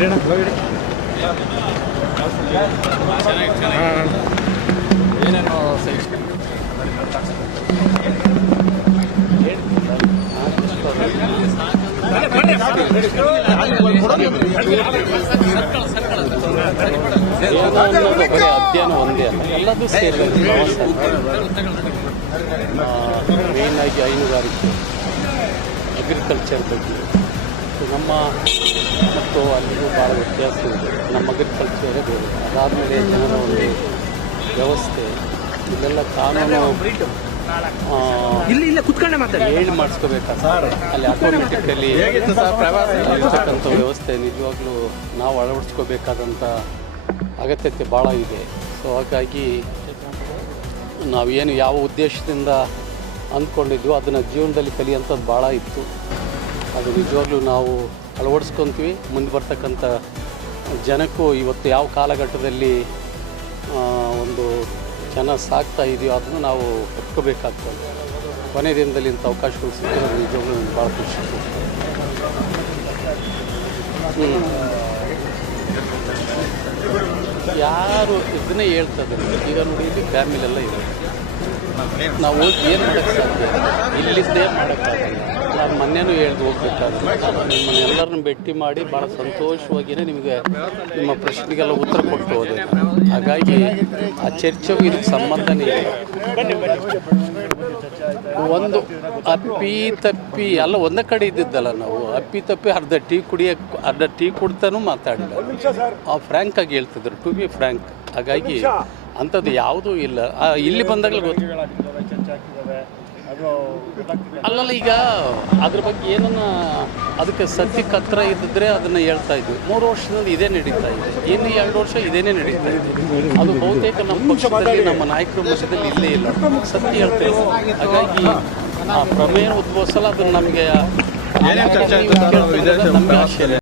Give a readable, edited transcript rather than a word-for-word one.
ಏನೇನು ಅಧ್ಯಯನ ಒಂದೇ ಅಲ್ಲ, ಎಲ್ಲದೂ ಸೇರಿ ಮೇಯ್ನಾಗಿ ಹೈನುಗಾರಿಕೆ, ಅಗ್ರಿಕಲ್ಚರ್ ಬಗ್ಗೆ ನಮ್ಮ ಮತ್ತು ಅಲ್ಲಿಗೂ ಭಾಳ ವ್ಯತ್ಯಾಸ ಇದೆ. ನಮ್ಮ ಅಗ್ರಿಕಲ್ಚರೇ ಬೇರೆ, ಅದಾದಮೇಲೆ ಜನರ ಒಂದು ವ್ಯವಸ್ಥೆ ಇಲ್ಲೆಲ್ಲ ಕಾನೂನು ಹೇಳಿ ಮಾಡಿಸ್ಕೋಬೇಕಾಗ್ತದೆ. ಅಲ್ಲಿ ಆಟೋಮೆಟಿಕಲಿ ಇರ್ತಕ್ಕಂಥ ವ್ಯವಸ್ಥೆ ನಿಜವಾಗ್ಲೂ ನಾವು ಅಳವಡಿಸ್ಕೋಬೇಕಾದಂಥ ಅಗತ್ಯತೆ ಭಾಳ ಇದೆ. ಸೊ ಹಾಗಾಗಿ ನಾವೇನು ಯಾವ ಉದ್ದೇಶದಿಂದ ಅಂದ್ಕೊಂಡಿದ್ವಿ ಅದನ್ನು ಜೀವನದಲ್ಲಿ ಕಲಿಯೋಂಥದ್ದು ಭಾಳ ಇತ್ತು. ಅದು ನಿಜವಾಗ್ಲೂ ನಾವು ಅಳವಡಿಸ್ಕೊತೀವಿ. ಮುಂದೆ ಬರ್ತಕ್ಕಂಥ ಜನಕ್ಕೂ ಇವತ್ತು ಯಾವ ಕಾಲಘಟ್ಟದಲ್ಲಿ ಒಂದು ಜನ ಸಾಕ್ತಾ ಇದೆಯೋ ಅದನ್ನು ನಾವು ಒಪ್ಕೋಬೇಕಾಗ್ತದೆ. ಕೊನೆ ದಿನದಲ್ಲಿ ಇಂಥ ಅವಕಾಶಗಳು ಸಿಕ್ಕಿದ್ರೆ ನಿಜವಾಗ್ಲೂ ನನಗೆ ಭಾಳ ಖುಷಿ. ಯಾರು ಇದನ್ನೇ ಹೇಳ್ತದೆ. ಈಗ ನೋಡಿ, ಇಲ್ಲಿ ಫ್ಯಾಮಿಲೆಲ್ಲ ಇದೆ, ನಾವು ಹೋಗಿ ಏನು ಮಾಡೋಕ್ಕೆ ಸಾಧ್ಯ? ಇಲ್ಲಿದ್ದೇ ಮಾಡೋಕ್ಕಾಗಲ್ಲ. ನಾನು ಮೊನ್ನೆನೂ ಹೇಳ್ದು ಹೋಗ್ಬೇಕಾದ್ರೆ ನಿಮ್ಮನ್ನು ಎಲ್ಲರನ್ನು ಭೇಟಿ ಮಾಡಿ ಭಾಳ ಸಂತೋಷವಾಗಿಯೇ ನಿಮಗೆ ನಿಮ್ಮ ಪ್ರಶ್ನೆಗೆಲ್ಲ ಉತ್ತರ ಕೊಟ್ಟು ಹೋದೆ. ಹಾಗಾಗಿ ಆ ಚರ್ಚೆಗೂ ಇದಕ್ಕೆ ಸಂಬಂಧನೇ ಇಲ್ಲ. ಒಂದು ಅಪ್ಪಿ ತಪ್ಪಿ ಎಲ್ಲ ಒಂದೇ ಕಡೆ ಇದ್ದಿದ್ದಲ್ಲ. ನಾವು ಅಪ್ಪಿ ತಪ್ಪಿ ಅರ್ಧ ಟೀ ಕುಡ್ತಾನೂ ಮಾತಾಡಿಲ್ಲ. ಫ್ರ್ಯಾಂಕಾಗಿ ಹೇಳ್ತಿದ್ರು, ಟು ಬಿ ಫ್ರ್ಯಾಂಕ್. ಹಾಗಾಗಿ ಅಂಥದ್ದು ಯಾವುದೂ ಇಲ್ಲ. ಇಲ್ಲಿ ಬಂದಾಗಲೇ ಗೊತ್ತು. ಅಲ್ಲಲ್ಲ, ಈಗ ಅದ್ರ ಬಗ್ಗೆ ಏನನ್ನ ಅದಕ್ಕೆ ಸತ್ಯಕ್ಕೆ ಹತ್ರ ಇದ್ದಿದ್ರೆ ಅದನ್ನು ಹೇಳ್ತಾ ಇದ್ವಿ. 3 ವರ್ಷದಿಂದ ಇದೇ ನಡೀತಾ ಇದೆ, ಇನ್ನು 2 ವರ್ಷ ಇದೇನೇ ನಡೀತಾ ಇದೆ. ಅದು ಬಹುತೇಕ ನಮ್ಮ ಪಕ್ಷದಲ್ಲಿ ನಮ್ಮ ನಾಯಕರ ಮಧ್ಯದಲ್ಲಿ ಇಲ್ಲೇ ಇಲ್ಲ, ಸತ್ಯ ಹೇಳ್ತೇವೆ. ಹಾಗಾಗಿ ಆ ಪ್ರಮೇಯ ಉದ್ಭವಿಸಲ್ಲ. ಅದನ್ನು ನಮಗೆ ಆಶ್ಚರ್ಯ.